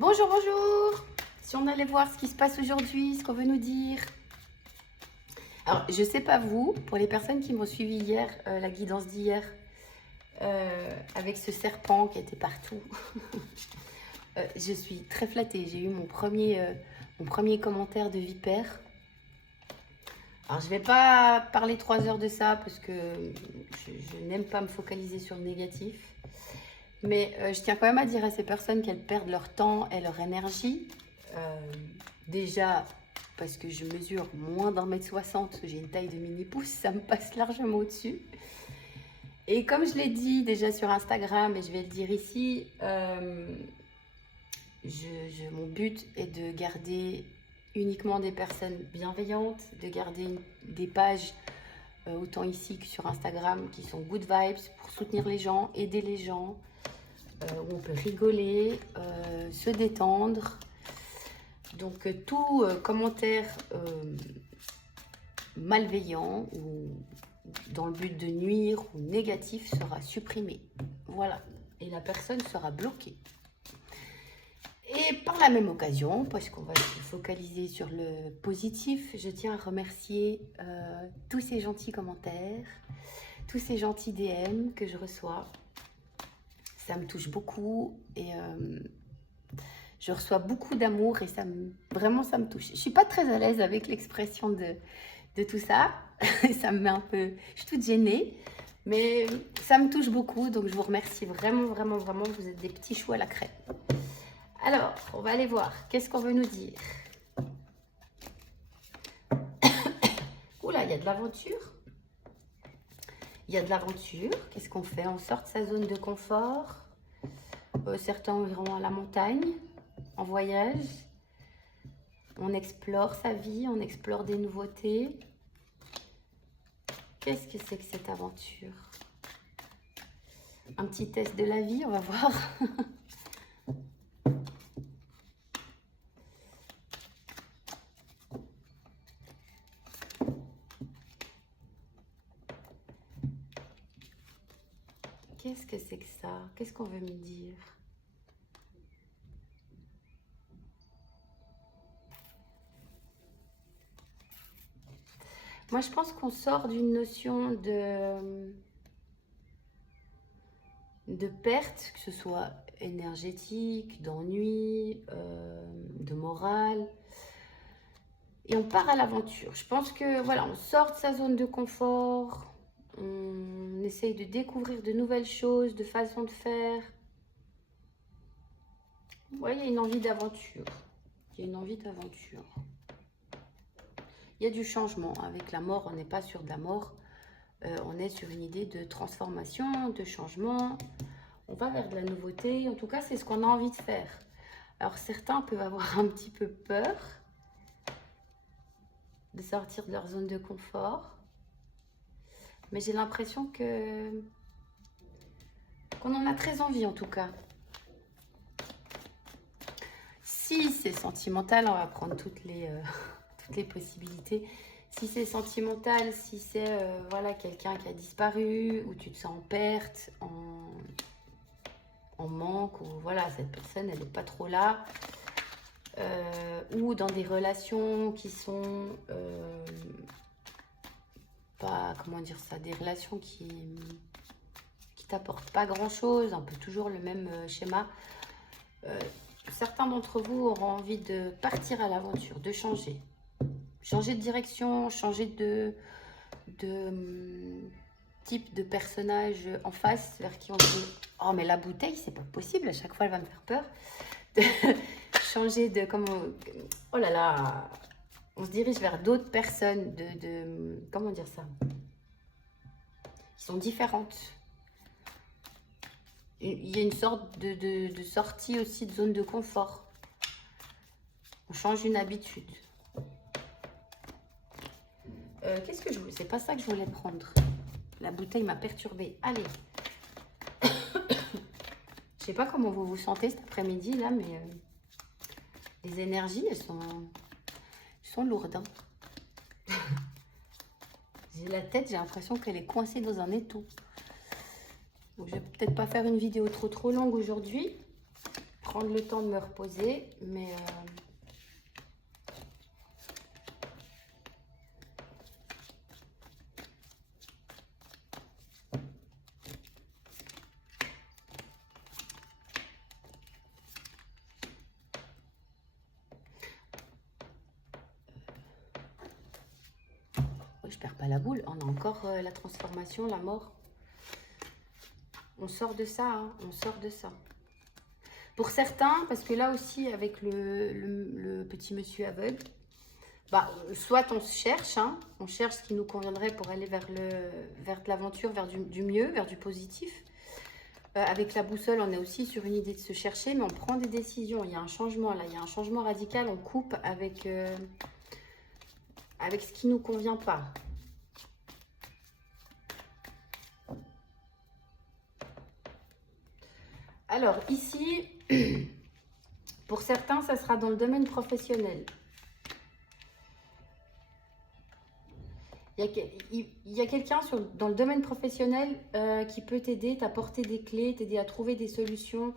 Bonjour, bonjour. Si on allait voir ce qui se passe aujourd'hui, ce qu'on veut nous dire. Alors, je sais pas vous, pour les personnes qui m'ont suivi hier, la guidance d'hier, avec ce serpent qui était partout, je suis très flattée. J'ai eu mon premier commentaire de vipère. Alors, je vais pas parler 3 heures de ça parce que je n'aime pas me focaliser sur le négatif. Mais je tiens quand même à dire à ces personnes qu'elles perdent leur temps et leur énergie. Déjà, parce que je mesure moins d'1,60 m, j'ai une taille de mini-pouce, ça me passe largement au-dessus. Et comme je l'ai dit déjà sur Instagram, et je vais le dire ici, mon but est de garder uniquement des personnes bienveillantes, de garder des pages, autant ici que sur Instagram, qui sont good vibes, pour soutenir les gens, aider les gens, où on peut rigoler, se détendre. Donc tout commentaire malveillant ou dans le but de nuire ou négatif sera supprimé. Voilà. Et la personne sera bloquée. Et par la même occasion, parce qu'on va se focaliser sur le positif, je tiens à remercier tous ces gentils commentaires, tous ces gentils DM que je reçois. Ça me touche beaucoup et je reçois beaucoup d'amour et vraiment ça me touche. Je suis pas très à l'aise avec l'expression de tout ça. Ça me met un peu... Je suis toute gênée, mais ça me touche beaucoup. Donc je vous remercie vraiment, vraiment, vraiment. Vous êtes des petits choux à la crème. Alors, on va aller voir. Qu'est-ce qu'on veut nous dire? Oula, il y a de l'aventure. Il y a de l'aventure. Qu'est-ce qu'on fait? On sort de sa zone de confort. Certains iront à la montagne, en voyage. On explore sa vie, on explore des nouveautés. Qu'est-ce que c'est que cette aventure? Un petit test de la vie, on va voir. Qu'est-ce que c'est que ça? Qu'est-ce qu'on veut me dire? Moi, je pense qu'on sort d'une notion de perte, que ce soit énergétique, d'ennui, de morale. Et on part à l'aventure. Je pense que voilà, on sort de sa zone de confort, on essaye de découvrir de nouvelles choses, de façons de faire. Ouais, il y a une envie d'aventure. Il y a une envie d'aventure. Il y a du changement. Avec la mort, on n'est pas sur de la mort. On est sur une idée de transformation, de changement. On va vers de la nouveauté. En tout cas, c'est ce qu'on a envie de faire. Alors, certains peuvent avoir un petit peu peur de sortir de leur zone de confort. Mais j'ai l'impression qu'on en a très envie, en tout cas. Si c'est sentimental, on va prendre toutes les possibilités. Si c'est sentimental, si c'est voilà, quelqu'un qui a disparu, ou tu te sens en perte, en manque, ou voilà, cette personne, elle n'est pas trop là, ou dans des relations qui sont pas, comment dire ça, des relations qui t'apportent pas grand-chose, un peu toujours le même schéma. Certains d'entre vous auront envie de partir à l'aventure, de changer. Changer de direction, changer de type de personnage en face vers qui on se dit « Oh, mais la bouteille, c'est pas possible, à chaque fois, elle va me faire peur. » De changer de... Oh là là, on se dirige vers d'autres personnes comment dire ça, qui sont différentes. Il y a une sorte de sortie aussi de zone de confort. On change une habitude. Qu'est-ce que je voulais? C'est pas ça que je voulais prendre. La bouteille m'a perturbée. Allez. Je sais pas comment vous vous sentez cet après-midi là, mais les énergies, elles sont lourdes. Hein. J'ai la tête, j'ai l'impression qu'elle est coincée dans un étau. Donc, je vais peut-être pas faire une vidéo trop longue aujourd'hui. prendre le temps de me reposer, mais je perds pas la boule. On a encore la transformation, la mort. On sort de ça, hein, on sort de ça. Pour certains, parce que là aussi, avec le petit monsieur aveugle, bah, soit on se cherche, hein, on cherche ce qui nous conviendrait pour aller vers de l'aventure, vers du mieux, vers du positif. Avec la boussole, on est aussi sur une idée de se chercher, mais on prend des décisions. Il y a un changement là, il y a un changement radical. On coupe avec ce qui ne nous convient pas. Alors ici, pour certains, ça sera dans le domaine professionnel. Il y a quelqu'un dans le domaine professionnel qui peut t'aider, t'apporter des clés, t'aider à trouver des solutions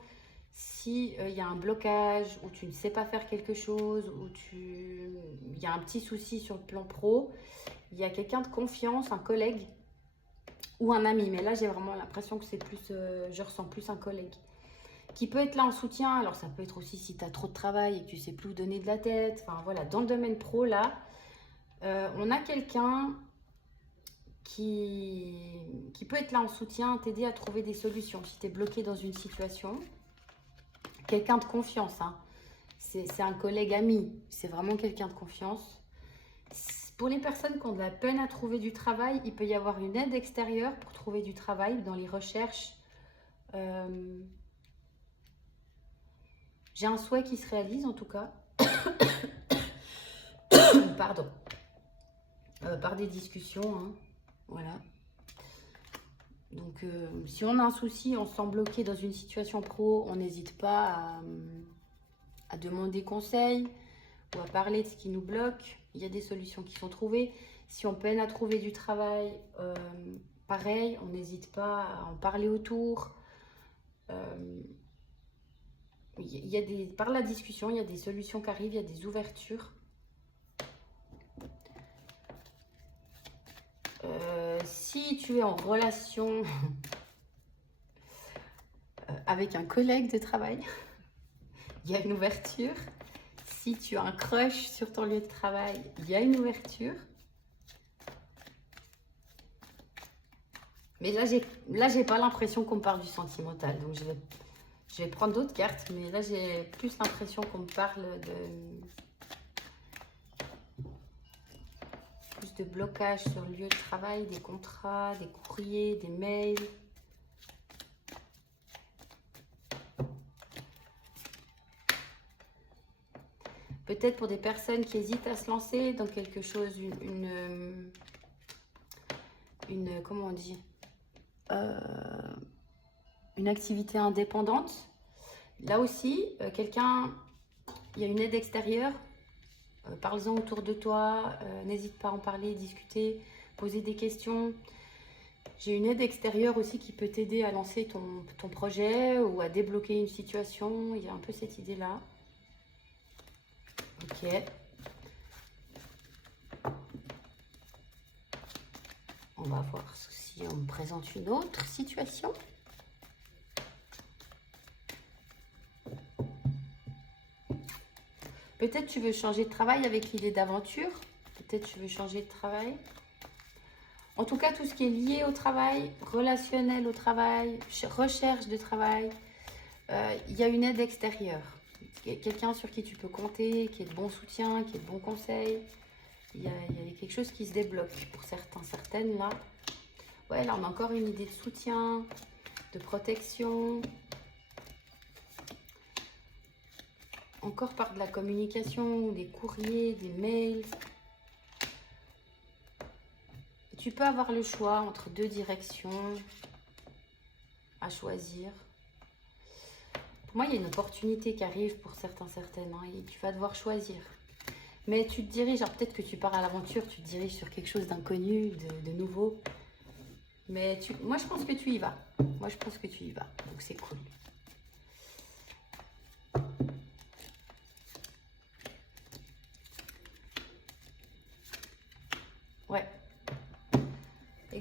si il y a un blocage ou tu ne sais pas faire quelque chose ou il y a un petit souci sur le plan pro. Il y a quelqu'un de confiance, un collègue ou un ami. Mais là, j'ai vraiment l'impression que c'est plus, je ressens plus un collègue qui peut être là en soutien. Alors, ça peut être aussi si tu as trop de travail et que tu ne sais plus où donner de la tête. Enfin, voilà, dans le domaine pro, là, on a quelqu'un qui peut être là en soutien, t'aider à trouver des solutions. Si tu es bloqué dans une situation, quelqu'un de confiance, hein. C'est un collègue ami, c'est vraiment quelqu'un de confiance. Pour les personnes qui ont de la peine à trouver du travail, il peut y avoir une aide extérieure pour trouver du travail dans les recherches. J'ai un souhait qui se réalise en tout cas. Pardon. Par des discussions, hein. Voilà. Donc, si on a un souci, on se sent bloqué dans une situation pro, on n'hésite pas à demander conseil ou à parler de ce qui nous bloque. Il y a des solutions qui sont trouvées. Si on peine à trouver du travail, pareil, on n'hésite pas à en parler autour. Par la discussion, il y a des solutions qui arrivent, il y a des ouvertures. Si tu es en relation avec un collègue de travail, il y a une ouverture. Si tu as un crush sur ton lieu de travail, il y a une ouverture. Mais là, j'ai pas l'impression qu'on me parle du sentimental. Donc, je vais prendre d'autres cartes. Mais là, j'ai plus l'impression qu'on me parle de blocage sur le lieu de travail, des contrats, des courriers, des mails. Peut-être pour des personnes qui hésitent à se lancer dans quelque chose, comment on dit, une activité indépendante. Là aussi, il y a une aide extérieure. Parle-en autour de toi, n'hésite pas à en parler, discuter, poser des questions. J'ai une aide extérieure aussi qui peut t'aider à lancer ton projet ou à débloquer une situation. Il y a un peu cette idée-là. Ok. On va voir si on me présente une autre situation. Peut-être tu veux changer de travail avec l'idée d'aventure. Peut-être tu veux changer de travail. En tout cas, tout ce qui est lié au travail, relationnel au travail, recherche de travail, il y a une aide extérieure. Quelqu'un sur qui tu peux compter, qui est de bon soutien, qui est de bons conseils. Il y a quelque chose qui se débloque pour certains, certaines là. Ouais, là on a encore une idée de soutien, de protection. Encore par de la communication, des courriers, des mails. Et tu peux avoir le choix entre deux directions à choisir. Pour moi, il y a une opportunité qui arrive pour certains, certaines. Hein, et tu vas devoir choisir. Mais tu te diriges, alors peut-être que tu pars à l'aventure, tu te diriges sur quelque chose d'inconnu, de nouveau. Mais moi, je pense que tu y vas. Moi, je pense que tu y vas. Donc, c'est cool.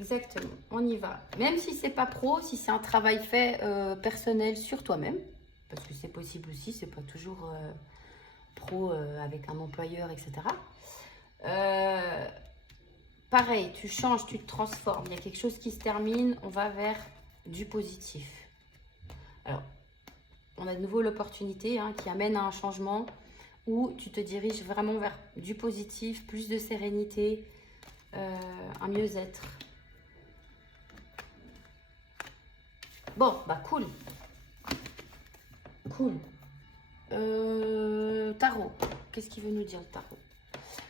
exactement. On y va. Même si c'est pas pro, si c'est un travail fait personnel sur toi-même, parce que c'est possible aussi, c'est pas toujours pro avec un employeur, etc. Pareil, tu changes, tu te transformes. Il y a quelque chose qui se termine, on va vers du positif. Alors, on a de nouveau l'opportunité qui amène à un changement où tu te diriges vraiment vers du positif, plus de sérénité, un mieux-être. Bon, bah cool. Cool. Tarot. Qu'est-ce qu'il veut nous dire le tarot?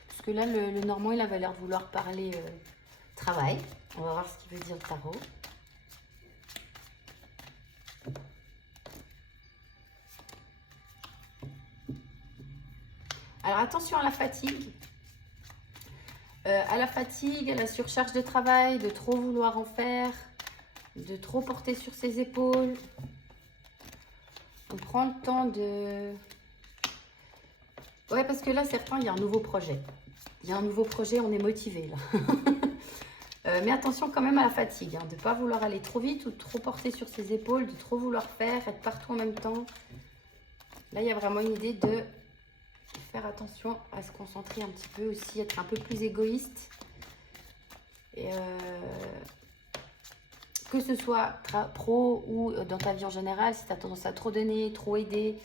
Parce que là, le Normand, il avait l'air de vouloir parler travail. On va voir ce qu'il veut dire le tarot. Alors attention à la fatigue. À la surcharge de travail, de trop vouloir en faire, de trop porter sur ses épaules. On prend le temps de... Ouais, parce que là, certains, il y a un nouveau projet. Il y a un nouveau projet, on est motivé là. Mais attention quand même à la fatigue, de ne pas vouloir aller trop vite ou de trop porter sur ses épaules, de trop vouloir faire, être partout en même temps. Là, il y a vraiment une idée de faire attention à se concentrer un petit peu aussi, être un peu plus égoïste. Et que ce soit pro ou dans ta vie en général, si tu as tendance à trop donner, trop aider,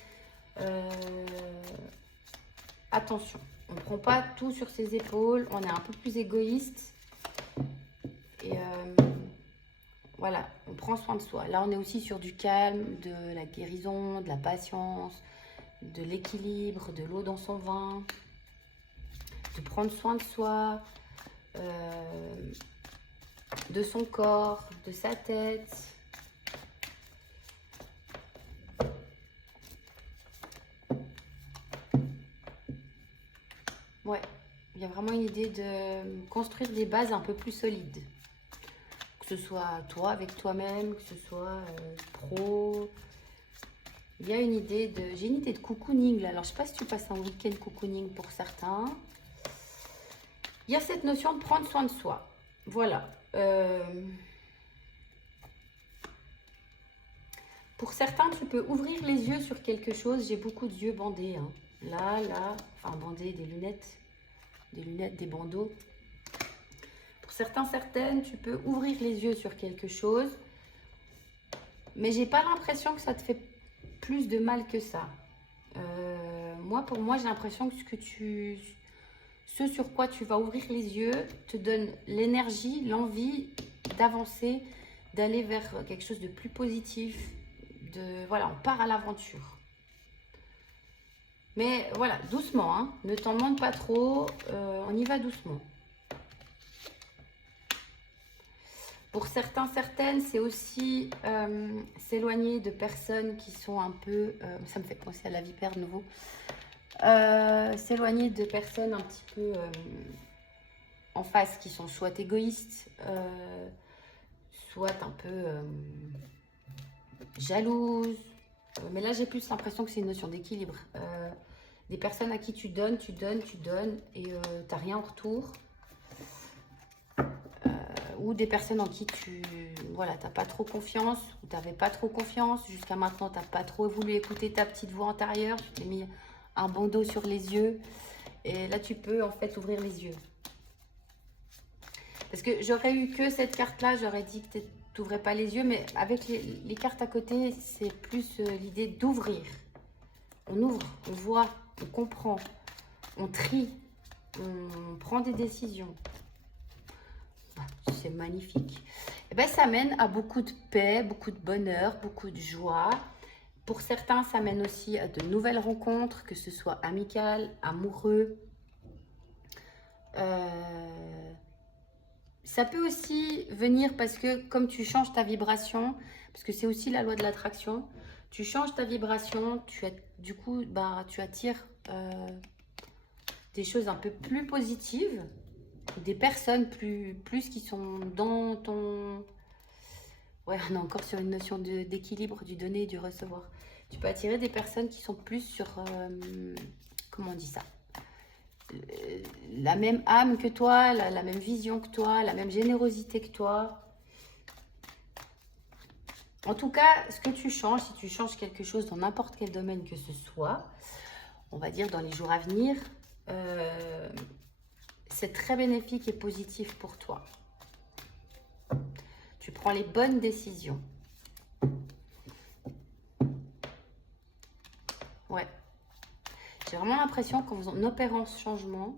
attention. On ne prend pas tout sur ses épaules, on est un peu plus égoïste. Et voilà, on prend soin de soi. Là, on est aussi sur du calme, de la guérison, de la patience, de l'équilibre, de l'eau dans son vin, de prendre soin de soi, de son corps, de sa tête. Ouais, il y a vraiment une idée de construire des bases un peu plus solides. Que ce soit toi avec toi-même, que ce soit pro. Il y a une idée de... J'ai une idée de cocooning là. Alors, je ne sais pas si tu passes un week-end cocooning pour certains. Il y a cette notion de prendre soin de soi. Voilà. Pour certains, tu peux ouvrir les yeux sur quelque chose. J'ai beaucoup d'yeux bandés. Là, enfin bandés, des lunettes, des bandeaux. Pour certains, certaines, tu peux ouvrir les yeux sur quelque chose. Mais j'ai pas l'impression que ça te fait plus de mal que ça. Pour moi, j'ai l'impression que ce sur quoi tu vas ouvrir les yeux te donne l'énergie, l'envie d'avancer, d'aller vers quelque chose de plus positif. Voilà, on part à l'aventure. Mais voilà, doucement, ne t'en demande pas trop, on y va doucement. Pour certains, certaines, c'est aussi s'éloigner de personnes qui sont un peu... ça me fait penser à la vipère de nouveau. S'éloigner de personnes un petit peu en face qui sont soit égoïstes, soit un peu jalouses. Mais là, j'ai plus l'impression que c'est une notion d'équilibre. Des personnes à qui tu donnes et tu n'as rien en retour. Ou des personnes en qui tu n'as pas trop confiance, ou tu n'avais pas trop confiance, jusqu'à maintenant tu n'as pas trop voulu écouter ta petite voix intérieure, tu t'es mis un bandeau sur les yeux, et là tu peux en fait ouvrir les yeux. Parce que j'aurais eu que cette carte-là, j'aurais dit que tu n'ouvrais pas les yeux, mais avec les cartes à côté, c'est plus l'idée d'ouvrir. On ouvre, on voit, on comprend, on trie, on prend des décisions. C'est magnifique. Et ben, ça mène à beaucoup de paix, beaucoup de bonheur, beaucoup de joie. Pour certains, ça mène aussi à de nouvelles rencontres, que ce soit amicales, amoureux. Ça peut aussi venir parce que comme tu changes ta vibration, parce que c'est aussi la loi de l'attraction, tu changes ta vibration, du coup, tu attires des choses un peu plus positives. Des personnes plus qui sont dans ton... Ouais, on est encore sur une notion d'équilibre, du donner et du recevoir. Tu peux attirer des personnes qui sont plus sur... comment on dit ça? la même âme que toi, la même vision que toi, la même générosité que toi. En tout cas, ce que tu changes, si tu changes quelque chose dans n'importe quel domaine que ce soit, on va dire dans les jours à venir, c'est très bénéfique et positif pour toi. Tu prends les bonnes décisions. Ouais. J'ai vraiment l'impression qu'en opérant ce changement,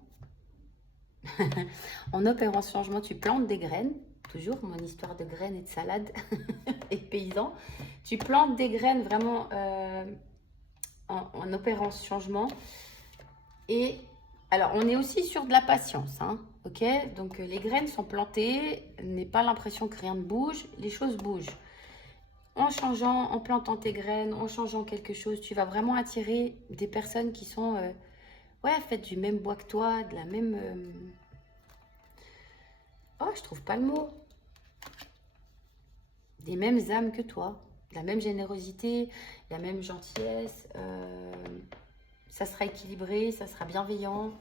en opérant ce changement, tu plantes des graines. Toujours mon histoire de graines et de salade et de paysans. Tu plantes des graines vraiment en opérant ce changement. Et alors, on est aussi sur de la patience, hein, ok? Donc, les graines sont plantées, n'aie pas l'impression que rien ne bouge, les choses bougent. En changeant, en plantant tes graines, en changeant quelque chose, tu vas vraiment attirer des personnes qui sont, ouais, faites du même bois que toi, de la même... Oh, je trouve pas le mot. Des mêmes âmes que toi, la même générosité, la même gentillesse. Ça sera équilibré, ça sera bienveillant.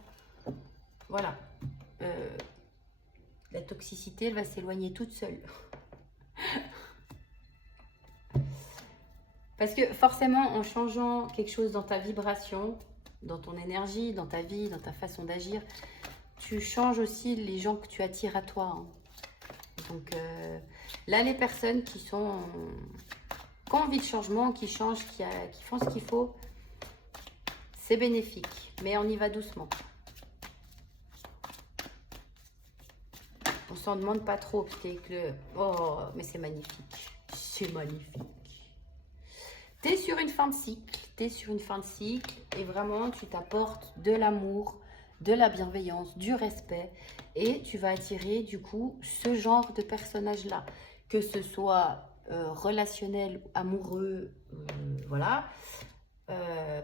Voilà. La toxicité, elle va s'éloigner toute seule. Parce que forcément, en changeant quelque chose dans ta vibration, dans ton énergie, dans ta vie, dans ta façon d'agir, tu changes aussi les gens que tu attires à toi. Hein. Donc là, les personnes qui ont envie de changement, qui changent, qui font ce qu'il faut, c'est bénéfique. Mais on y va doucement. On s'en demande pas trop. Parce que oh, mais c'est magnifique. C'est magnifique. Tu es sur une fin de cycle. Tu es sur une fin de cycle. Et vraiment, tu t'apportes de l'amour, de la bienveillance, du respect. Et tu vas attirer, du coup, ce genre de personnage-là. Que ce soit relationnel, amoureux, voilà.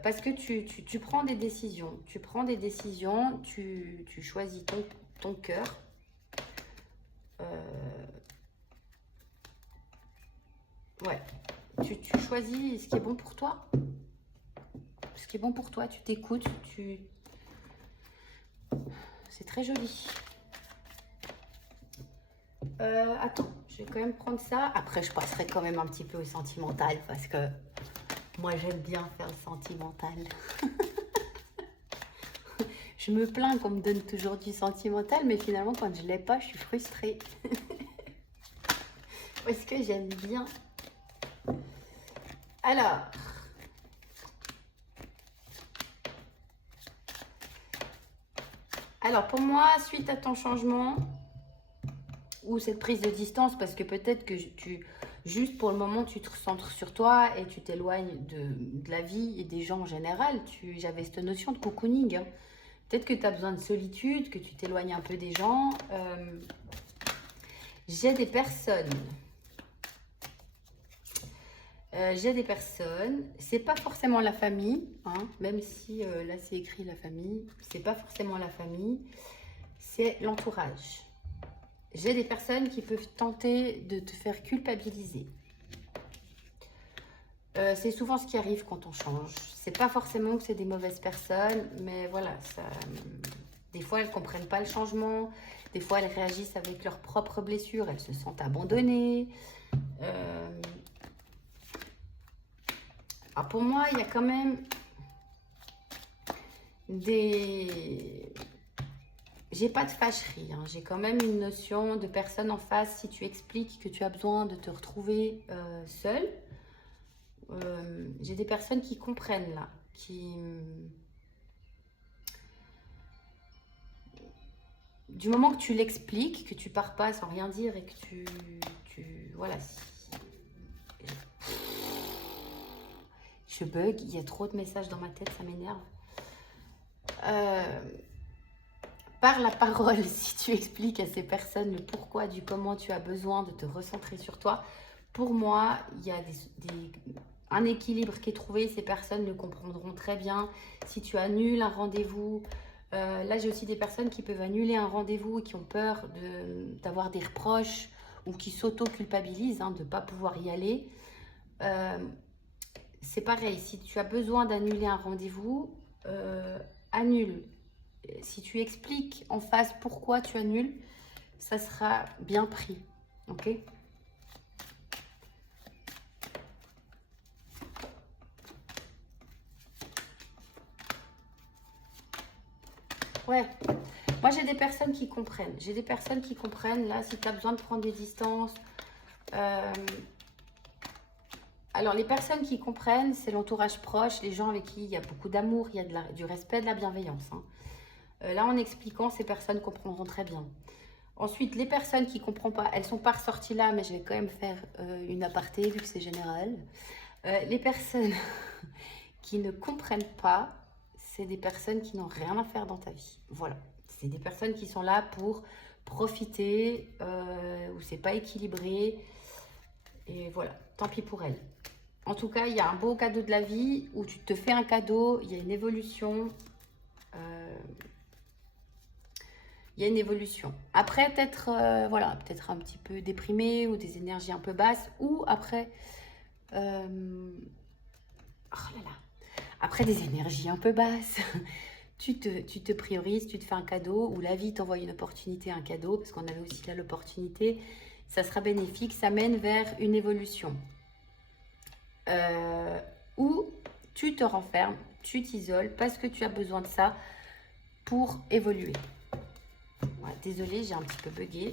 Parce que tu prends des décisions. Tu prends des décisions, tu choisis ton cœur. Ouais. Tu choisis ce qui est bon pour toi. Ce qui est bon pour toi, tu t'écoutes, c'est très joli. Attends, je vais quand même prendre ça. Après, je passerai quand même un petit peu au sentimental parce que moi, j'aime bien faire le sentimental. Je me plains qu'on me donne toujours du sentimental, mais finalement, quand je ne l'ai pas, je suis frustrée. Parce que j'aime bien. Alors, pour moi, suite à ton changement ou cette prise de distance, parce que peut-être que juste pour le moment, tu te recentres sur toi et tu t'éloignes de la vie et des gens en général. J'avais cette notion de cocooning. Hein. Peut-être que tu as besoin de solitude, que tu t'éloignes un peu des gens. J'ai des personnes. C'est pas forcément la famille, hein, même si là c'est écrit la famille, c'est pas forcément la famille, c'est l'entourage. J'ai des personnes qui peuvent tenter de te faire culpabiliser. C'est souvent ce qui arrive quand on change. C'est pas forcément que c'est des mauvaises personnes, mais voilà, des fois elles comprennent pas le changement, des fois elles réagissent avec leurs propres blessures, elles se sentent abandonnées. Alors pour moi, il y a quand même j'ai pas de fâcherie, hein. J'ai quand même une notion de personne en face. Si tu expliques que tu as besoin de te retrouver seule, j'ai des personnes qui comprennent là, du moment que tu l'expliques, que tu pars pas sans rien dire et que voilà. Je bug, il y a trop de messages dans ma tête, ça m'énerve. Par la parole, si tu expliques à ces personnes le pourquoi du comment tu as besoin de te recentrer sur toi, pour moi, il y a un équilibre qui est trouvé. Ces personnes le comprendront très bien. Si tu annules un rendez-vous, là j'ai aussi des personnes qui peuvent annuler un rendez-vous et qui ont peur d'avoir des reproches ou qui s'auto-culpabilisent de ne pas pouvoir y aller. C'est pareil, si tu as besoin d'annuler un rendez-vous, annule. si tu expliques en face pourquoi tu annules, ça sera bien pris. Ok? Ouais. Moi, j'ai des personnes qui comprennent. J'ai des personnes qui comprennent. Là, si tu as besoin de prendre des distances. Alors, les personnes qui comprennent, c'est l'entourage proche, les gens avec qui il y a beaucoup d'amour, il y a du respect, de la bienveillance. Hein. Là, en expliquant, ces personnes comprendront très bien. Ensuite, les personnes qui ne comprennent pas, elles ne sont pas ressorties là, mais je vais quand même faire une aparté, vu que c'est général. Les personnes qui ne comprennent pas, c'est des personnes qui n'ont rien à faire dans ta vie. Voilà. C'est des personnes qui sont là pour profiter, où c'est pas équilibré. Et voilà, tant pis pour elles. En tout cas, il y a un beau cadeau de la vie où tu te fais un cadeau, il y a une évolution. Il y a une évolution. Après, peut-être voilà, peut-être un petit peu déprimé ou des énergies un peu basses. Ou après... oh là là. Après des énergies un peu basses. Tu te priorises, tu te fais un cadeau. Ou la vie t'envoie une opportunité, un cadeau. Parce qu'on avait aussi là l'opportunité. Ça sera bénéfique. Ça mène vers une évolution. Ou tu te renfermes, tu t'isoles parce que tu as besoin de ça pour évoluer. Ouais, désolée, j'ai un petit peu bugué.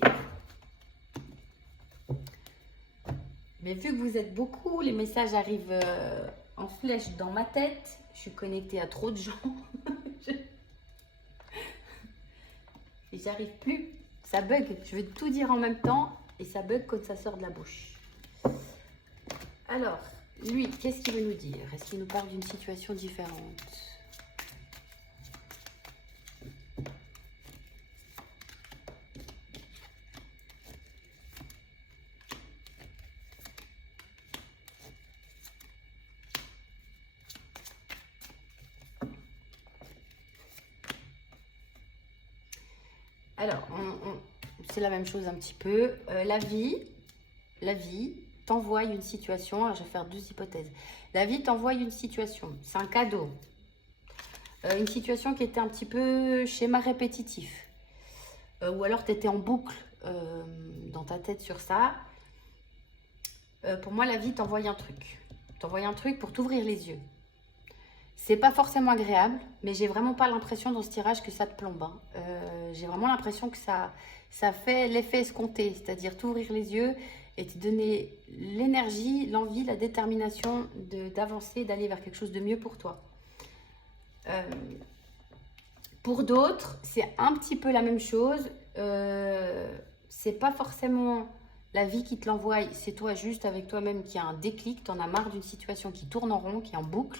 Mais vu que vous êtes beaucoup, les messages arrivent en flèche dans ma tête. Je suis connectée à trop de gens. Et j'arrive plus. Ça bug. Je veux tout dire en même temps et ça bug quand ça sort de la bouche. Alors, lui, qu'est-ce qu'il veut nous dire? Est-ce qu'il nous parle d'une situation différente? Alors, c'est la même chose un petit peu. La vie t'envoie une situation. Alors, je vais faire deux hypothèses. La vie t'envoie une situation. C'est un cadeau. Une situation qui était un petit peu schéma répétitif. Ou alors, tu étais en boucle dans ta tête sur ça. Pour moi, la vie t'envoie un truc. T'envoie un truc pour t'ouvrir les yeux. C'est pas forcément agréable, mais j'ai vraiment pas l'impression dans ce tirage que ça te plombe. Hein. J'ai vraiment l'impression que ça fait l'effet escompté, c'est-à-dire t'ouvrir les yeux et te donner l'énergie, l'envie, la détermination d'avancer, d'aller vers quelque chose de mieux pour toi. Pour d'autres, c'est un petit peu la même chose. C'est pas forcément la vie qui te l'envoie, c'est toi juste avec toi-même qui a un déclic, t'en as marre d'une situation qui tourne en rond, qui est en boucle.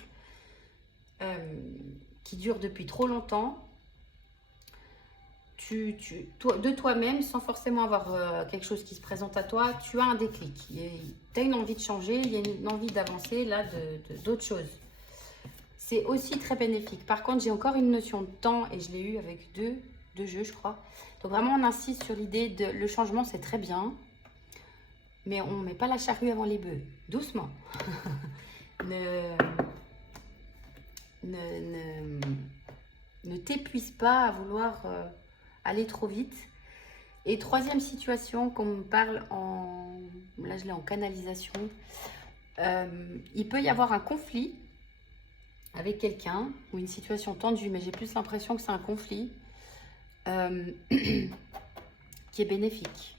Qui dure depuis trop longtemps, de toi-même, sans forcément avoir quelque chose qui se présente à toi, tu as un déclic. Tu as une envie de changer, il y a une envie d'avancer, là, d'autres choses. C'est aussi très bénéfique. Par contre, j'ai encore une notion de temps, et je l'ai eu avec deux jeux, je crois. Donc vraiment, on insiste sur l'idée de le changement, c'est très bien, mais on ne met pas la charrue avant les bœufs. Doucement. Ne t'épuise pas à vouloir aller trop vite. Et troisième situation, qu'on me parle en... Là, je l'ai en canalisation. Il peut y avoir un conflit avec quelqu'un ou une situation tendue, mais j'ai plus l'impression que c'est un conflit qui est bénéfique.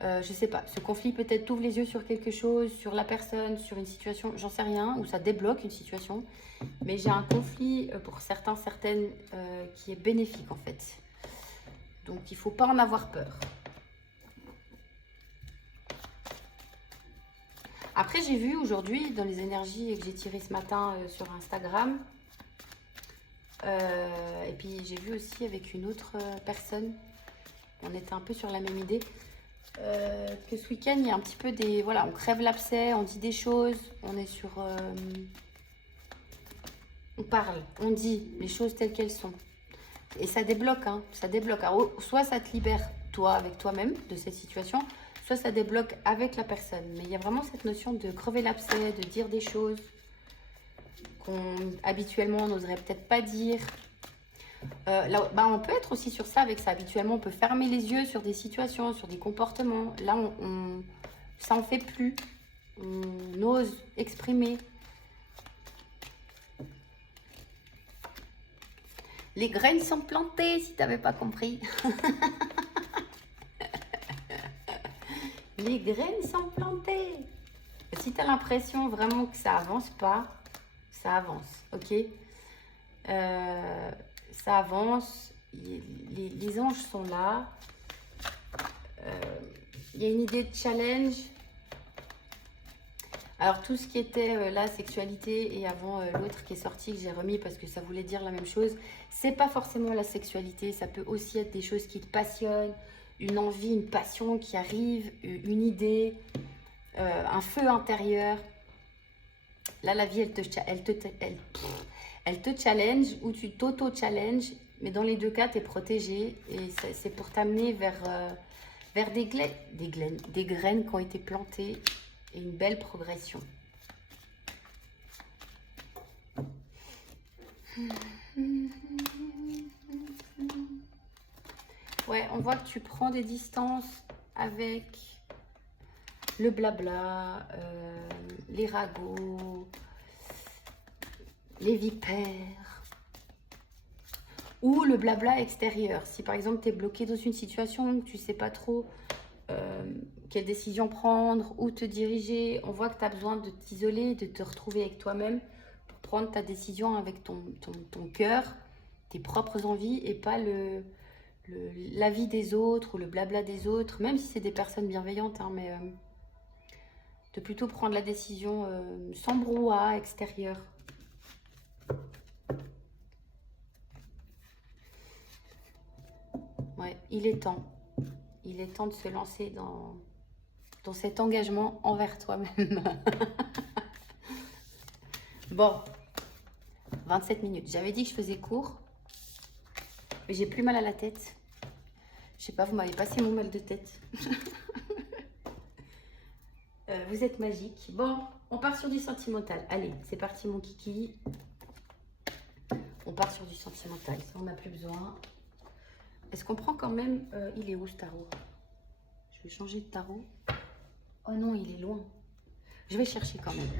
Je sais pas, ce conflit peut-être t'ouvre les yeux sur quelque chose, sur la personne, sur une situation, j'en sais rien, ou ça débloque une situation. Mais j'ai un conflit pour certains, certaines qui est bénéfique en fait. Donc il ne faut pas en avoir peur. Après j'ai vu aujourd'hui dans les énergies que j'ai tirées ce matin sur Instagram. Et puis j'ai vu aussi avec une autre personne, on était un peu sur la même idée. Que ce week-end il y a un petit peu des... Voilà, on crève l'abcès, on dit des choses, on est sur... on parle, on dit les choses telles qu'elles sont. Et ça débloque, hein, ça débloque. Alors, soit ça te libère, toi, avec toi-même, de cette situation, soit ça débloque avec la personne. Mais il y a vraiment cette notion de crever l'abcès, de dire des choses qu'on habituellement n'oserait peut-être pas dire. Là, bah, on peut être aussi sur ça avec ça. Habituellement, on peut fermer les yeux sur des situations, sur des comportements. Là, ça en fait plus. On ose exprimer. Les graines sont plantées, si tu n'avais pas compris. Les graines sont plantées. Si tu as l'impression vraiment que ça avance pas, ça avance, ok? Ça avance, les anges sont là. Il y a une idée de challenge. Alors tout ce qui était la sexualité et avant l'autre qui est sorti, que j'ai remis parce que ça voulait dire la même chose, c'est pas forcément la sexualité, ça peut aussi être des choses qui te passionnent, une envie, une passion qui arrive, une idée, un feu intérieur. Là, la vie, elle te challenge ou tu t'auto-challenges, mais dans les deux cas, tu es protégé et c'est pour t'amener vers des graines qui ont été plantées et une belle progression. Ouais, on voit que tu prends des distances avec le blabla, les ragots, les vipères ou le blabla extérieur. Si par exemple tu es bloqué dans une situation, tu ne sais pas trop quelle décision prendre, où te diriger, on voit que tu as besoin de t'isoler, de te retrouver avec toi-même pour prendre ta décision avec ton cœur, tes propres envies et pas l'avis des autres ou le blabla des autres, même si c'est des personnes bienveillantes, hein, mais de plutôt prendre la décision sans brouhaha extérieur. Ouais, il est temps. Il est temps de se lancer dans cet engagement envers toi-même. Bon, 27 minutes. J'avais dit que je faisais court, mais j'ai plus mal à la tête. Je sais pas, vous m'avez passé mon mal de tête. Vous êtes magique. Bon, on part sur du sentimental. Allez, c'est parti mon kiki. On part sur du sentimental. Ça, on n'a plus besoin. Est-ce qu'on prend quand même... il est où ce tarot? Je vais changer de tarot. Oh non, il est loin. Je vais chercher quand même.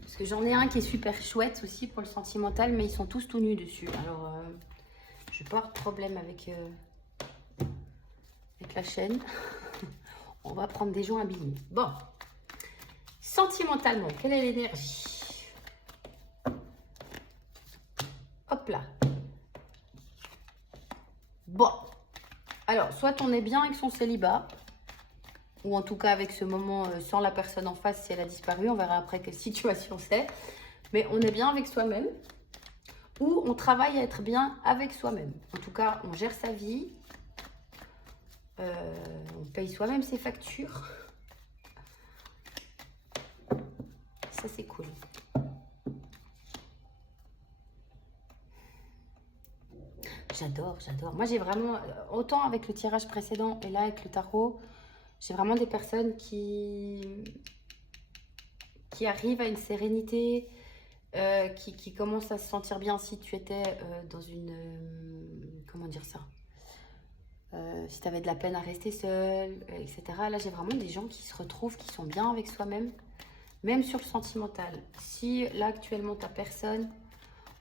Parce que j'en ai un qui est super chouette aussi pour le sentimental, mais ils sont tous tout nus dessus. Alors, je n'ai pas de problème avec la chaîne. On va prendre des gens habillés. Bon. Sentimentalement, quelle est l'énergie? Hop là. Bon. Alors, soit on est bien avec son célibat, ou en tout cas avec ce moment sans la personne en face si elle a disparu. On verra après quelle situation c'est. Mais on est bien avec soi-même, ou on travaille à être bien avec soi-même. En tout cas, on gère sa vie. On paye soi-même ses factures. Ça, c'est cool. J'adore, j'adore. Moi, j'ai vraiment, autant avec le tirage précédent et là avec le tarot, j'ai vraiment des personnes qui arrivent à une sérénité, qui commencent à se sentir bien si tu étais dans une... comment dire ça, si tu avais de la peine à rester seule, etc. Là, j'ai vraiment des gens qui se retrouvent, qui sont bien avec soi-même, même sur le sentimental. Si là, actuellement, tu n'as personne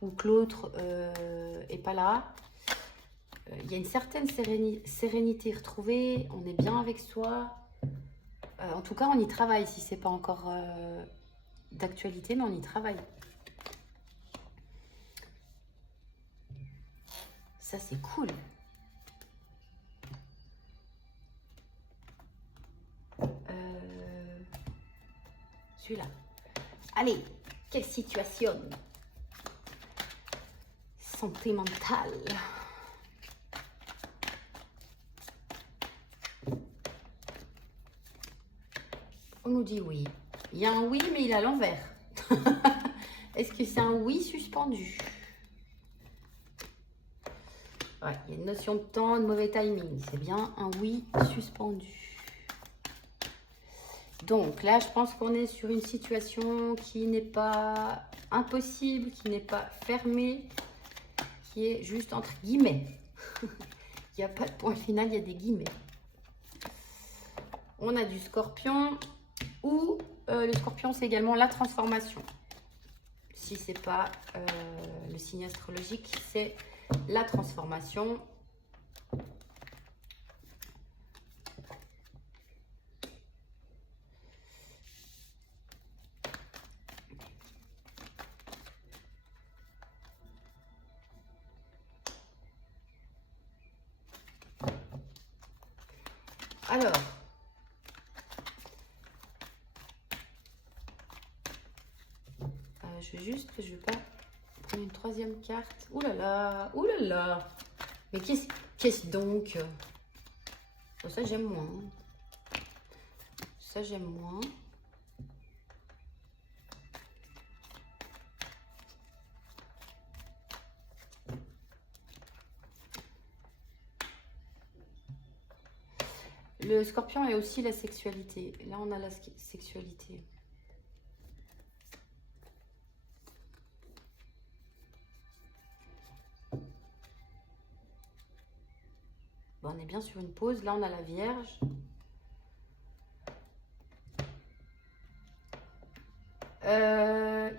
ou que l'autre n'est pas là, il y a une certaine sérénité retrouvée, on est bien avec soi. En tout cas, on y travaille, si ce n'est pas encore d'actualité, mais on y travaille. Ça, c'est cool. Celui-là. Allez, quelle situation sentimentale. On nous dit oui. Il y a un oui, mais il est à l'envers. Est-ce que c'est un oui suspendu? Ouais, il y a une notion de temps, de mauvais timing. C'est bien un oui suspendu. Donc là, je pense qu'on est sur une situation qui n'est pas impossible, qui n'est pas fermée, qui est juste entre guillemets. Il n'y a pas de point final, il y a des guillemets. On a du Scorpion, ou le Scorpion, c'est également la transformation. Si c'est pas le signe astrologique, c'est la transformation. Alors, je vais pas prendre une troisième carte. Ouh là là, ouh là là. Mais qu'est-ce donc? Oh, ça j'aime moins. Ça j'aime moins. Le Scorpion est aussi la sexualité. Là, on a la sexualité. Bon, on est bien sur une pause. Là, on a la Vierge.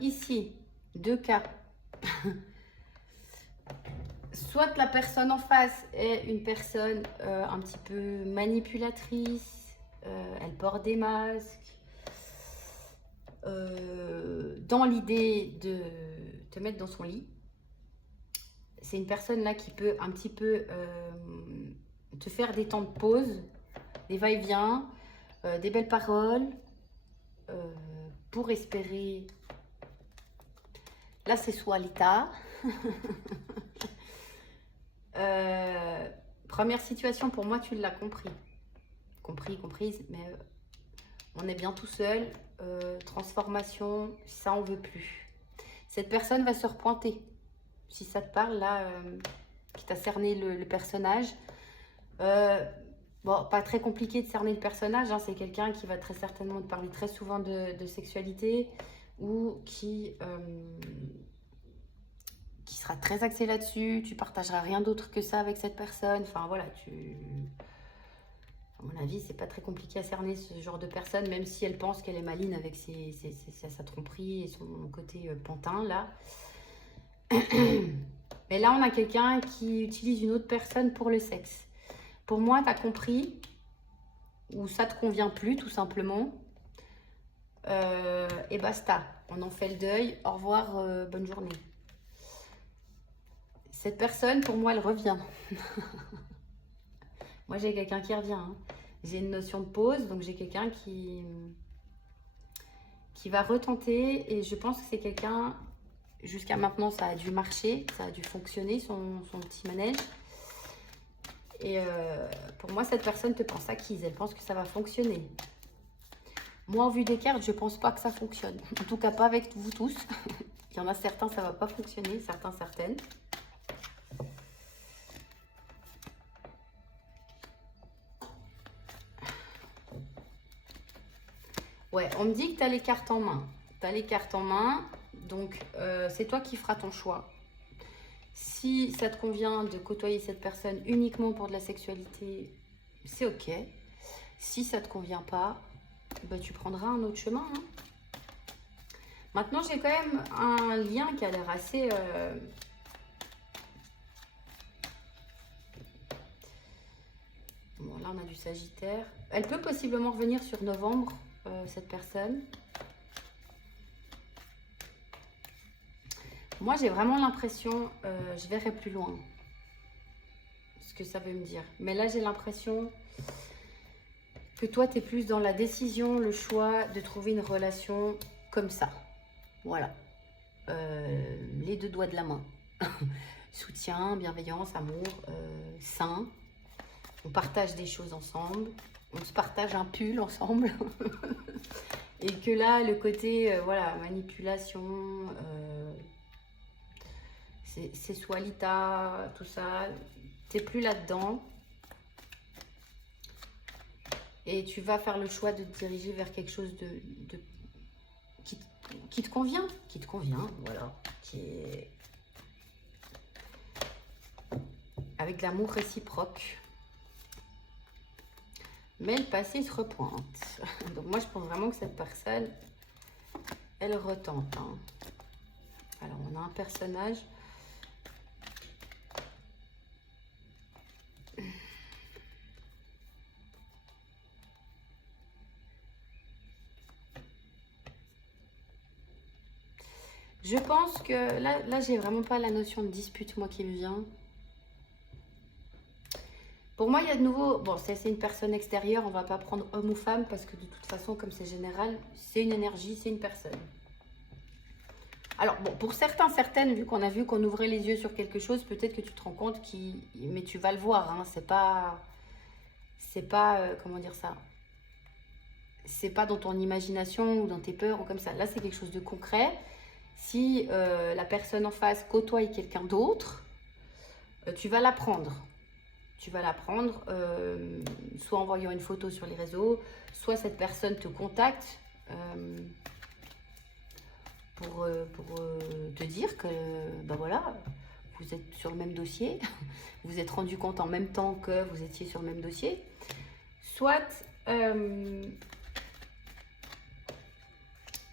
Ici, deux cas. Soit la personne en face est une personne un petit peu manipulatrice, elle porte des masques, dans l'idée de te mettre dans son lit. C'est une personne là qui peut un petit peu te faire des temps de pause, des va-et-vient, des belles paroles, pour espérer la sessualità. Première situation, pour moi, tu l'as compris. Comprise, mais on est bien tout seul. Transformation, ça, on veut plus. Cette personne va se repointer. Si ça te parle, là, qui t'a cerné le personnage. Bon, pas très compliqué de cerner le personnage. Hein, c'est quelqu'un qui va très certainement te parler très souvent de sexualité ou qui sera très axé là-dessus. Tu partageras rien d'autre que ça avec cette personne. Enfin, voilà, à mon avis, c'est pas très compliqué à cerner ce genre de personne, même si elle pense qu'elle est maligne avec sa tromperie et son côté pantin, là. Mais là, on a quelqu'un qui utilise une autre personne pour le sexe. Pour moi, tu as compris, ou ça te convient plus, tout simplement. Et basta. On en fait le deuil. Au revoir, bonne journée. Cette personne, pour moi, elle revient. Moi, j'ai quelqu'un qui revient. Hein. J'ai une notion de pause, donc j'ai quelqu'un qui va retenter. Et je pense que c'est quelqu'un, jusqu'à maintenant, ça a dû marcher, ça a dû fonctionner, son petit manège. Et pour moi, cette personne te pense acquise, elle pense que ça va fonctionner. Moi, en vue des cartes, je pense pas que ça fonctionne. En tout cas, pas avec vous tous. Il y en a certains, ça va pas fonctionner, certaines. Ouais, on me dit que tu as les cartes en main. Tu as les cartes en main, donc c'est toi qui feras ton choix. Si ça te convient de côtoyer cette personne uniquement pour de la sexualité, c'est ok. Si ça ne te convient pas, bah, tu prendras un autre chemin. Hein. Maintenant, j'ai quand même un lien qui a l'air assez... Bon, là, on a du Sagittaire. Elle peut possiblement revenir sur novembre, cette personne. Moi, j'ai vraiment l'impression, je verrai plus loin ce que ça veut me dire. Mais là, j'ai l'impression que toi, tu es plus dans la décision, le choix de trouver une relation comme ça. Voilà. Les deux doigts de la main. Soutien, bienveillance, amour, sain. On partage des choses ensemble. On se partage un pull ensemble. Et que là, le côté, voilà, manipulation... sessualità, tout ça, t'es plus là-dedans. Et tu vas faire le choix de te diriger vers quelque chose qui te convient. Qui te convient, voilà. Qui est avec l'amour réciproque. Mais le passé se repointe. Donc moi, je pense vraiment que cette personne, elle retente. Hein. Alors, on a un personnage. Je pense que là j'ai vraiment pas la notion de dispute, moi, qui me vient. Pour moi, il y a de nouveau... Bon, c'est une personne extérieure, on va pas prendre homme ou femme, parce que de toute façon, comme c'est général, c'est une énergie, c'est une personne. Alors, bon, pour certains, certaines, vu qu'on a vu qu'on ouvrait les yeux sur quelque chose, peut-être que tu te rends compte qui... Mais tu vas le voir, hein, c'est pas... comment dire ça? C'est pas dans ton imagination ou dans tes peurs ou comme ça. Là, c'est quelque chose de concret. Si la personne en face côtoie quelqu'un d'autre, tu vas l'apprendre. Tu vas l'apprendre, soit en voyant une photo sur les réseaux, soit cette personne te contacte pour te dire que, ben voilà, vous êtes sur le même dossier, vous vous êtes rendu compte en même temps que vous étiez sur le même dossier. Soit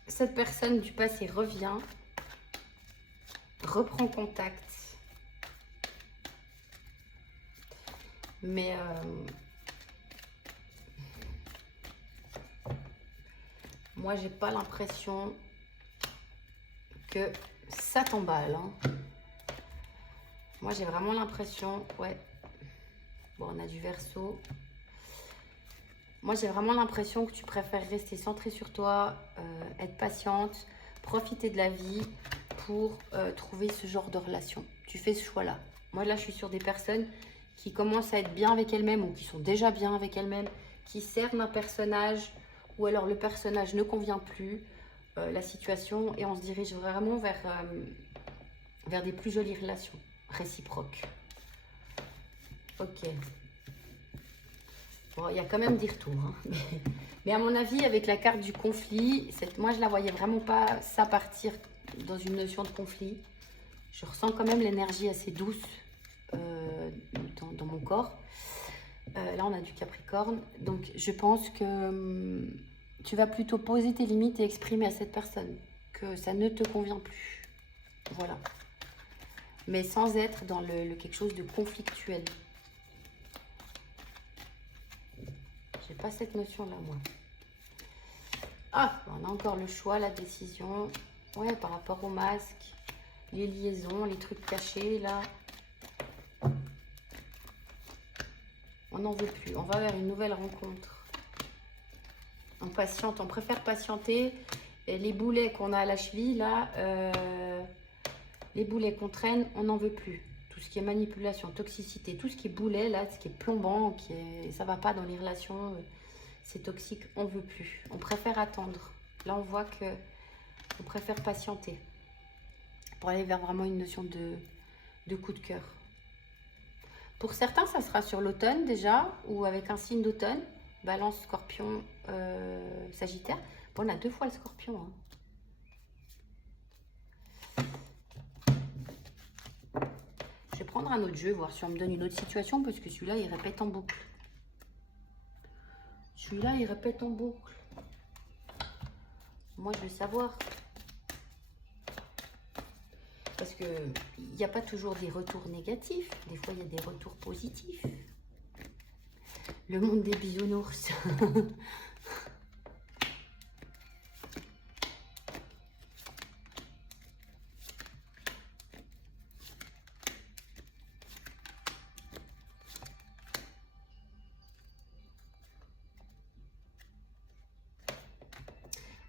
cette personne du passé revient, reprend contact, mais moi j'ai pas l'impression que ça t'emballe. Hein. Moi j'ai vraiment l'impression, ouais, bon on a du Verseau. Moi j'ai vraiment l'impression que tu préfères rester centré sur toi, être patiente, profiter de la vie pour trouver ce genre de relation. Tu fais ce choix-là. Moi là je suis sur des personnes qui commencent à être bien avec elles-mêmes ou qui sont déjà bien avec elles-mêmes, qui cernent un personnage ou alors le personnage ne convient plus, la situation, et on se dirige vraiment vers des plus jolies relations réciproques. Ok. Bon, il y a quand même des retours. Hein. Mais à mon avis, avec la carte du conflit, moi je la voyais vraiment pas ça partir dans une notion de conflit. Je ressens quand même l'énergie assez douce dans mon corps. Là, on a du Capricorne. Donc, je pense que tu vas plutôt poser tes limites et exprimer à cette personne que ça ne te convient plus. Voilà. Mais sans être dans le quelque chose de conflictuel. J'ai pas cette notion-là, moi. Ah, on a encore le choix, la décision. Ouais, par rapport au masque, les liaisons, les trucs cachés, là. On n'en veut plus. On va vers une nouvelle rencontre. On patiente. On préfère patienter. Et les boulets qu'on a à la cheville, là, les boulets qu'on traîne, on n'en veut plus. Tout ce qui est manipulation, toxicité, tout ce qui est boulet, là, ce qui est plombant, ça va pas dans les relations, c'est toxique, on veut plus. On préfère attendre. Là, on voit que on préfère patienter pour aller vers vraiment une notion de coup de cœur. Pour certains, ça sera sur l'automne déjà, ou avec un signe d'automne. Balance, Scorpion, Sagittaire. Bon, on a 2 fois le Scorpion. Hein. Je vais prendre un autre jeu, voir si on me donne une autre situation, parce que celui-là, il répète en boucle. Celui-là, il répète en boucle. Moi, je veux savoir. Parce qu'il n'y a pas toujours des retours négatifs. Des fois, il y a des retours positifs. Le monde des bisounours.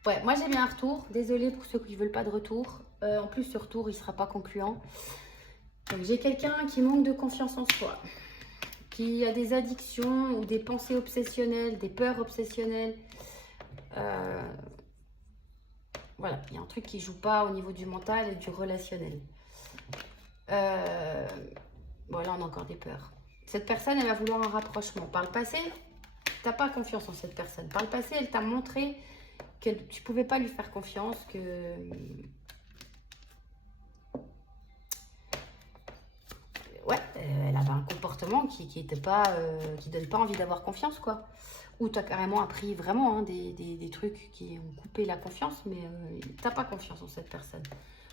Ouais, moi j'ai bien un retour. Désolée pour ceux qui ne veulent pas de retour. En plus, ce retour, il ne sera pas concluant. Donc, j'ai quelqu'un qui manque de confiance en soi, qui a des addictions ou des pensées obsessionnelles, des peurs obsessionnelles. Voilà, il y a un truc qui ne joue pas au niveau du mental et du relationnel. Bon, là, on a encore des peurs. Cette personne, elle va vouloir un rapprochement. Par le passé, n'as pas confiance en cette personne. Par le passé, elle t'a montré que tu ne pouvais pas lui faire confiance, que... Ouais, elle avait un comportement qui était pas, qui donne pas envie d'avoir confiance, quoi. Ou tu as carrément appris vraiment hein, des trucs qui ont coupé la confiance, mais tu n'as pas confiance en cette personne.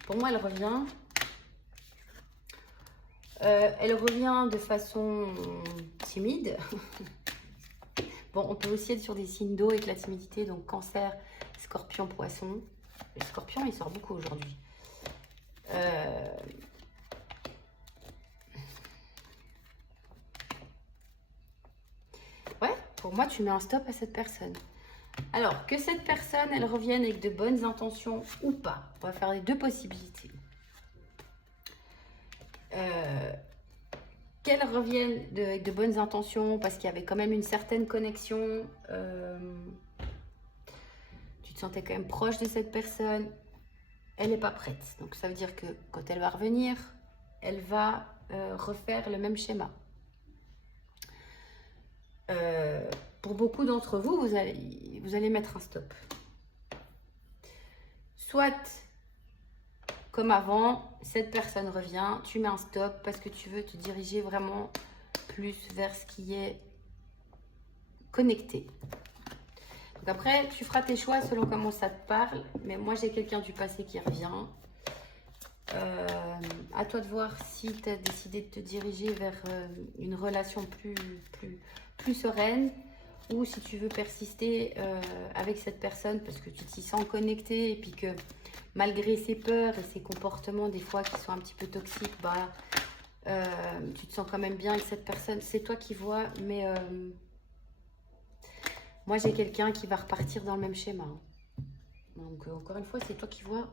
Pour moi, elle revient. Elle revient de façon timide. Bon, on peut aussi être sur des signes d'eau avec la timidité, donc cancer, scorpion, poisson. Le scorpion, il sort beaucoup aujourd'hui. Ouais, pour moi, tu mets un stop à cette personne. Alors, que cette personne, elle revienne avec de bonnes intentions ou pas. On va faire les deux possibilités. Qu'elle revienne avec de bonnes intentions parce qu'il y avait quand même une certaine connexion. Tu te sentais quand même proche de cette personne. Elle n'est pas prête. Donc, ça veut dire que quand elle va revenir, elle va refaire le même schéma. Pour beaucoup d'entre vous, vous allez mettre un stop. Soit, comme avant, cette personne revient, tu mets un stop parce que tu veux te diriger vraiment plus vers ce qui est connecté. Donc après, tu feras tes choix selon comment ça te parle. Mais moi, j'ai quelqu'un du passé qui revient. À toi de voir si tu as décidé de te diriger vers une relation plus sereine ou si tu veux persister avec cette personne parce que tu t'y sens connecté et puis que malgré ses peurs et ses comportements des fois qui sont un petit peu toxiques, bah, tu te sens quand même bien avec cette personne. C'est toi qui vois, mais moi j'ai quelqu'un qui va repartir dans le même schéma. Donc encore une fois, c'est toi qui vois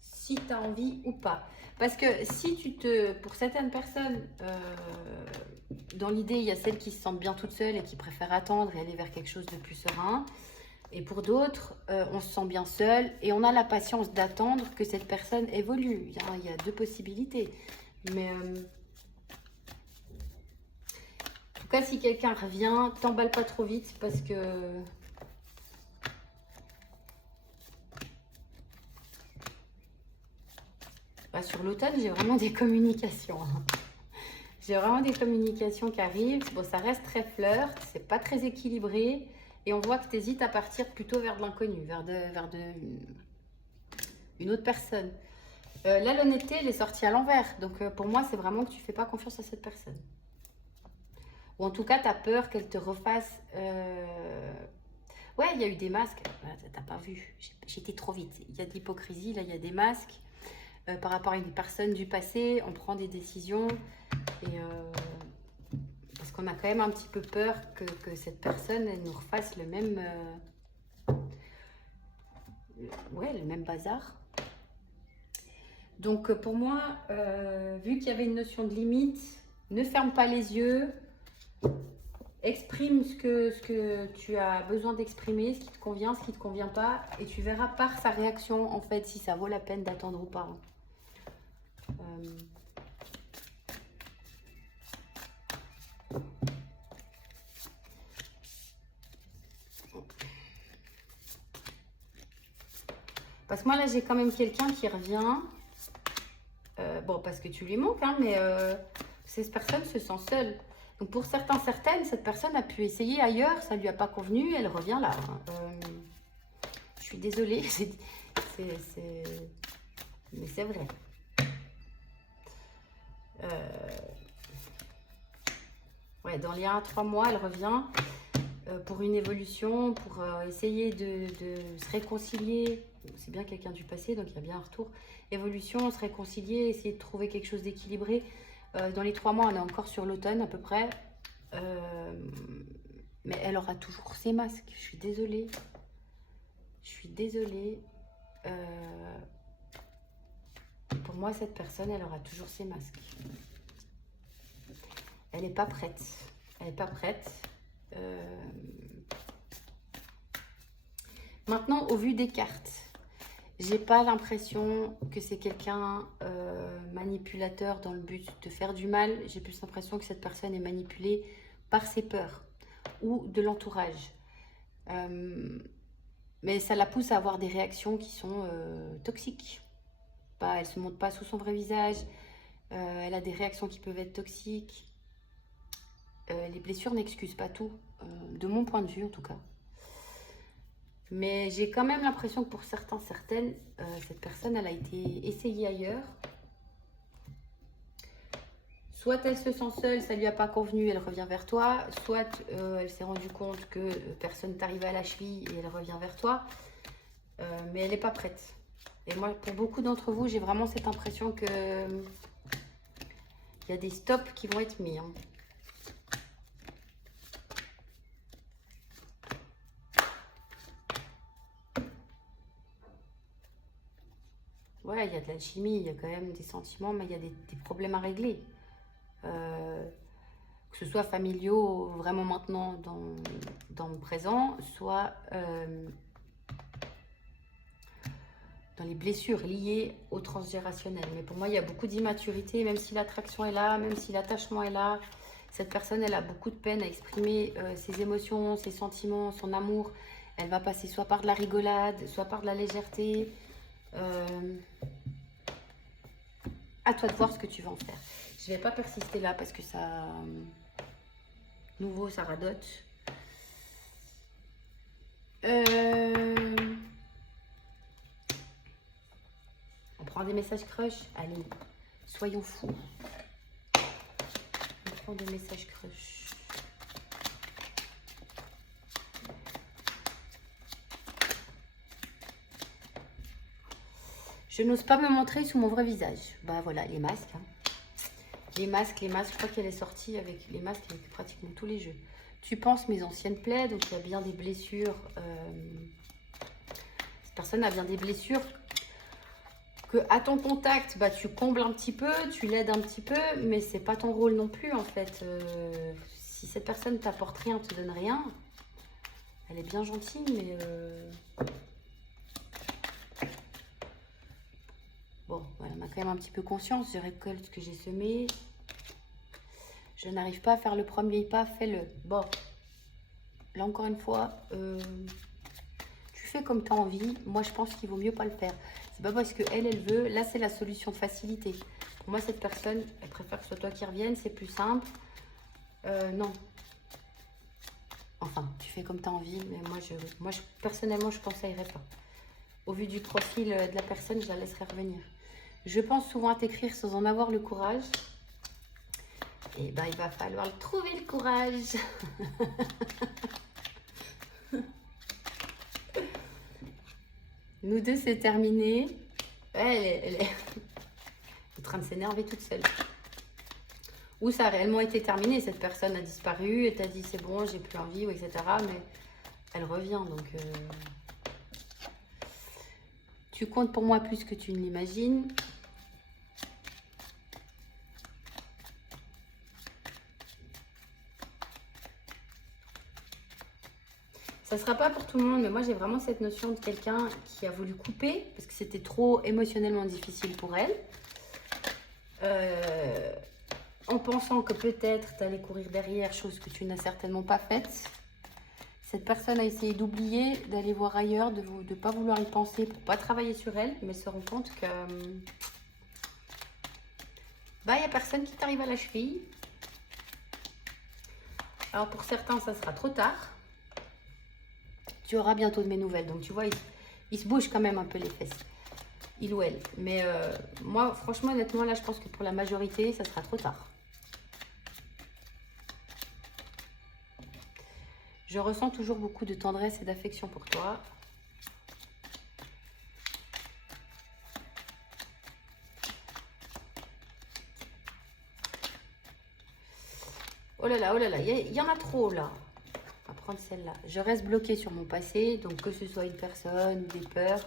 si tu as envie ou pas. Parce que si tu te... Pour certaines personnes, dans l'idée, il y a celles qui se sentent bien toutes seules et qui préfèrent attendre et aller vers quelque chose de plus serein. Et pour d'autres, on se sent bien seul et on a la patience d'attendre que cette personne évolue. Il y a deux possibilités. Mais en tout cas, si quelqu'un revient, t'emballe pas trop vite parce que... Bah, sur l'automne, j'ai vraiment des communications. J'ai vraiment des communications qui arrivent. Bon, ça reste très flirt, c'est pas très équilibré. Et on voit que tu hésites à partir plutôt vers de l'inconnu, vers une autre personne. Là, l'honnêteté, elle est sortie à l'envers. Donc, pour moi, c'est vraiment que tu fais pas confiance à cette personne. Ou en tout cas, tu as peur qu'elle te refasse... Ouais, il y a eu des masques. T'as pas vu. J'étais trop vite. Il y a de l'hypocrisie, là, il y a des masques. Par rapport à une personne du passé, on prend des décisions et parce qu'on a quand même un petit peu peur que cette personne elle nous refasse le même le même bazar. Donc pour moi, vu qu'il y avait une notion de limite, ne ferme pas les yeux, exprime ce que tu as besoin d'exprimer, ce qui te convient, ce qui ne te convient pas, et tu verras par sa réaction en fait si ça vaut la peine d'attendre ou pas. Parce que moi là j'ai quand même quelqu'un qui revient. Bon, parce que tu lui manques, hein, mais cette personne se sent seule. Donc pour certaines, cette personne a pu essayer ailleurs, ça ne lui a pas convenu, elle revient là. Je suis désolée, mais c'est vrai. Ouais, dans les 1 à 3 mois, elle revient pour une évolution, pour essayer de se réconcilier. C'est bien quelqu'un du passé, donc il y a bien un retour. Évolution, se réconcilier, essayer de trouver quelque chose d'équilibré. Dans les 3 mois, on est encore sur l'automne à peu près. Mais elle aura toujours ses masques. Je suis désolée. Je suis désolée. Pour moi, cette personne, elle aura toujours ses masques. Elle n'est pas prête. Elle n'est pas prête. Maintenant, au vu des cartes, j'ai pas l'impression que c'est quelqu'un manipulateur dans le but de faire du mal. J'ai plus l'impression que cette personne est manipulée par ses peurs. ou de l'entourage. Mais ça la pousse à avoir des réactions qui sont toxiques. Elle ne se montre pas sous son vrai visage. Elle a des réactions qui peuvent être toxiques. Les blessures n'excusent pas tout, de mon point de vue en tout cas. Mais j'ai quand même l'impression que pour certaines, cette personne, elle a été essayée ailleurs. Soit elle se sent seule, ça ne lui a pas convenu, elle revient vers toi. Soit elle s'est rendue compte que personne t'arrivait à la cheville et elle revient vers toi. Mais elle n'est pas prête. Et moi, pour beaucoup d'entre vous, j'ai vraiment cette impression que il y a des stops qui vont être mis. Hein. Ouais, il y a de l'alchimie, il y a quand même des sentiments, mais il y a des problèmes à régler. Que ce soit familiaux, vraiment maintenant dans le présent, soit dans les blessures liées au transgérationnel. Mais pour moi, il y a beaucoup d'immaturité, même si l'attraction est là, même si l'attachement est là. Cette personne, elle a beaucoup de peine à exprimer ses émotions, ses sentiments, son amour. Elle va passer soit par de la rigolade, soit par de la légèreté. À toi de voir ce que tu vas en faire. Je ne vais pas persister là parce que ça... nouveau, ça radote. On prend des messages crush. Allez, soyons fous. On prend des messages crush. Je n'ose pas me montrer sous mon vrai visage. Bah voilà, les masques. Hein. Les masques, je crois qu'elle est sortie avec les masques avec pratiquement tous les jeux. Tu penses mes anciennes plaies, donc il y a bien des blessures. Cette personne a bien des blessures que à ton contact, bah, tu combles un petit peu, tu l'aides un petit peu, mais c'est pas ton rôle non plus en fait. Si cette personne t'apporte rien, te donne rien, elle est bien gentille, mais... Bon, voilà, on a quand même un petit peu conscience. Je récolte ce que j'ai semé. Je n'arrive pas à faire le premier pas, fais-le. Bon, là encore une fois, tu fais comme tu as envie. Moi, je pense qu'il vaut mieux pas le faire. C'est pas parce qu'elle veut. Là, c'est la solution de facilité. Pour moi, cette personne, elle préfère que ce soit toi qui revienne. C'est plus simple. Non. Enfin, tu fais comme tu as envie. Mais personnellement, je pense que ça irait pas. Au vu du profil de la personne, je la laisserai revenir. Je pense souvent à t'écrire sans en avoir le courage. Et ben, il va falloir le trouver, le courage. Nous deux, c'est terminé. Elle est en train de s'énerver toute seule. Ou ça a réellement été terminé. Cette personne a disparu et t'a dit c'est bon, j'ai plus envie, ou etc. Mais elle revient, donc... Tu comptes pour moi plus que tu ne l'imagines. Ça ne sera pas pour tout le monde, mais moi j'ai vraiment cette notion de quelqu'un qui a voulu couper parce que c'était trop émotionnellement difficile pour elle. En pensant que peut-être tu allais courir derrière, chose que tu n'as certainement pas faite. Cette personne a essayé d'oublier, d'aller voir ailleurs, de ne pas vouloir y penser pour ne pas travailler sur elle, mais se rend compte que bah, il n'y a personne qui t'arrive à la cheville. Alors pour certains, ça sera trop tard. Tu auras bientôt de mes nouvelles. Donc tu vois, il se bouge quand même un peu les fesses. Il ou elle. Mais moi, franchement, honnêtement, là, je pense que pour la majorité, ça sera trop tard. Je ressens toujours beaucoup de tendresse et d'affection pour toi. Oh là là, il y en a trop là. On va prendre celle-là. Je reste bloquée sur mon passé, donc que ce soit une personne ou des peurs.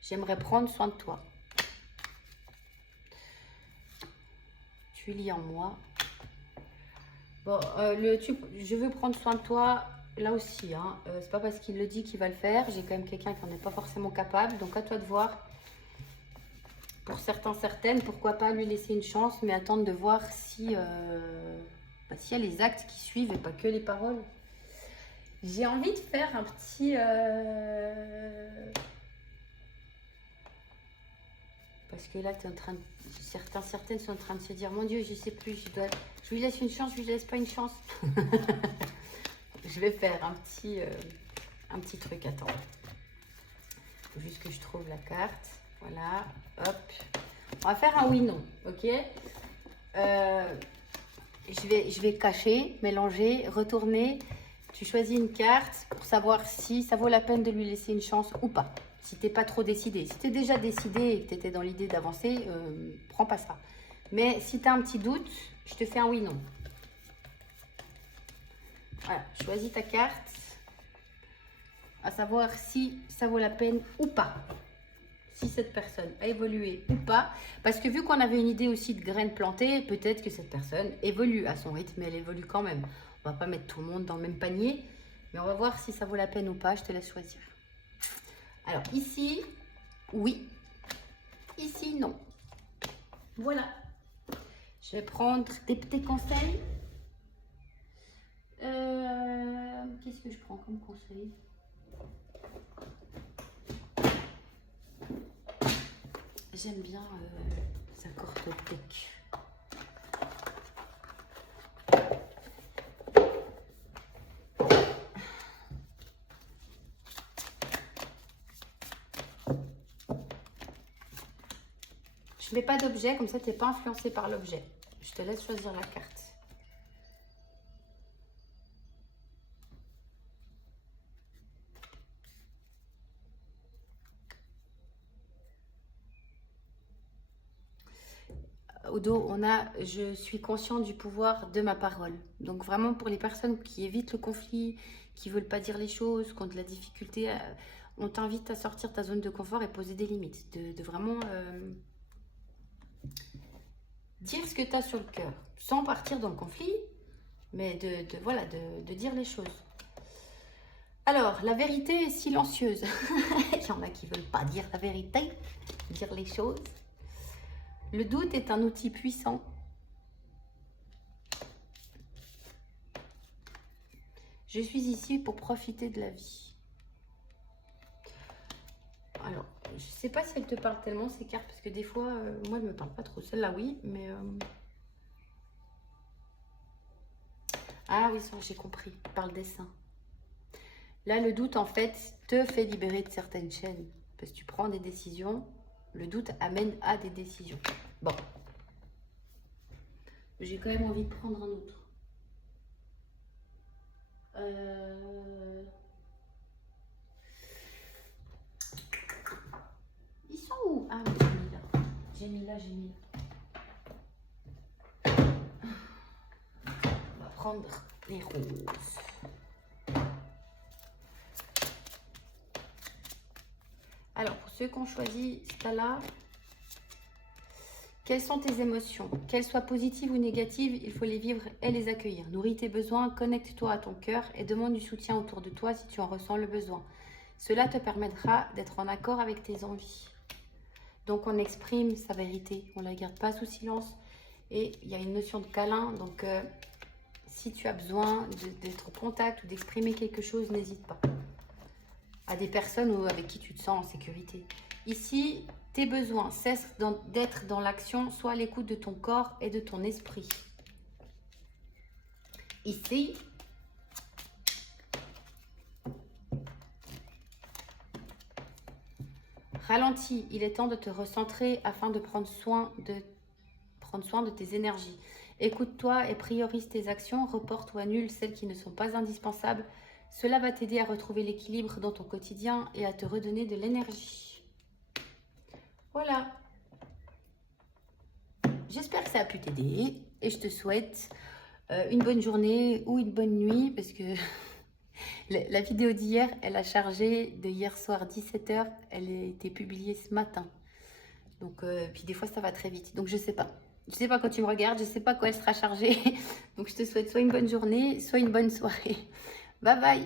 J'aimerais prendre soin de toi. Tu lis en moi. Bon, je veux prendre soin de toi, là aussi. Hein, c'est pas parce qu'il le dit qu'il va le faire. J'ai quand même quelqu'un qui n'en est pas forcément capable. Donc à toi de voir. Pour certains, certaines, pourquoi pas lui laisser une chance, mais attendre de voir si, s'il y a les actes qui suivent et pas que les paroles. J'ai envie de faire un petit... Parce que là, tu es en train de... certaines sont en train de se dire, mon Dieu, je sais plus, je lui laisse une chance, je lui laisse pas une chance. Je vais faire un petit truc, attends. Faut juste que je trouve la carte. Voilà, hop. On va faire un oui-non, ok. Je vais cacher, mélanger, retourner. Tu choisis une carte pour savoir si ça vaut la peine de lui laisser une chance ou pas. Si tu n'es pas trop décidé. Si tu es déjà décidé et que tu étais dans l'idée d'avancer, prends pas ça. Mais si tu as un petit doute, je te fais un oui-non. Voilà, choisis ta carte. À savoir si ça vaut la peine ou pas. Si cette personne a évolué ou pas. Parce que vu qu'on avait une idée aussi de graines plantées, peut-être que cette personne évolue à son rythme, mais elle évolue quand même. On va pas mettre tout le monde dans le même panier, mais on va voir si ça vaut la peine ou pas. Je te laisse choisir. Alors ici, oui. Ici, non. Voilà. Je vais prendre des petits conseils. Qu'est-ce que je prends comme conseil? J'aime bien sa cortotech. Je mets pas d'objet, comme ça tu n'es pas influencé par l'objet. Je te laisse choisir la carte. Au dos, on a « Je suis conscient du pouvoir de ma parole ». Donc vraiment pour les personnes qui évitent le conflit, qui ne veulent pas dire les choses, qui ont de la difficulté, on t'invite à sortir de ta zone de confort et poser des limites. De vraiment dire ce que tu as sur le cœur, sans partir dans le conflit, mais de dire les choses. Alors, la vérité est silencieuse. Il y en a qui ne veulent pas dire la vérité, dire les choses. Le doute est un outil puissant. Je suis ici pour profiter de la vie. Alors, je ne sais pas si elle te parle tellement ces cartes, parce que des fois, moi, elle ne me parle pas trop. Celle-là, oui, mais... Ah oui, ça, j'ai compris, par le dessin. Là, le doute, en fait, te fait libérer de certaines chaînes. Parce que tu prends des décisions, le doute amène à des décisions. Bon. J'ai quand même envie de prendre un autre. Ils sont où? Ah oui, j'ai mis là. On va prendre les roses. Alors, pour ceux qui ont choisi celle-là, quelles sont tes émotions? Qu'elles soient positives ou négatives, il faut les vivre et les accueillir. Nourris tes besoins, connecte-toi à ton cœur et demande du soutien autour de toi si tu en ressens le besoin. Cela te permettra d'être en accord avec tes envies. Donc, on exprime sa vérité, on ne la garde pas sous silence. Et il y a une notion de câlin, donc si tu as besoin d'être en contact ou d'exprimer quelque chose, n'hésite pas. À des personnes avec qui tu te sens en sécurité. Ici, tes besoins cessent d'être dans l'action, soit à l'écoute de ton corps et de ton esprit. Ici, ralentis, il est temps de te recentrer afin de prendre soin de tes énergies. Écoute-toi et priorise tes actions, reporte ou annule celles qui ne sont pas indispensables. Cela va t'aider à retrouver l'équilibre dans ton quotidien et à te redonner de l'énergie. Voilà. J'espère que ça a pu t'aider et je te souhaite une bonne journée ou une bonne nuit parce que la vidéo d'hier, elle a chargé de hier soir 17 h. Elle a été publiée ce matin. Donc, puis des fois, ça va très vite. Donc, je sais pas. Je sais pas quand tu me regardes, je sais pas quand elle sera chargée. Donc, je te souhaite soit une bonne journée, soit une bonne soirée. Bye bye.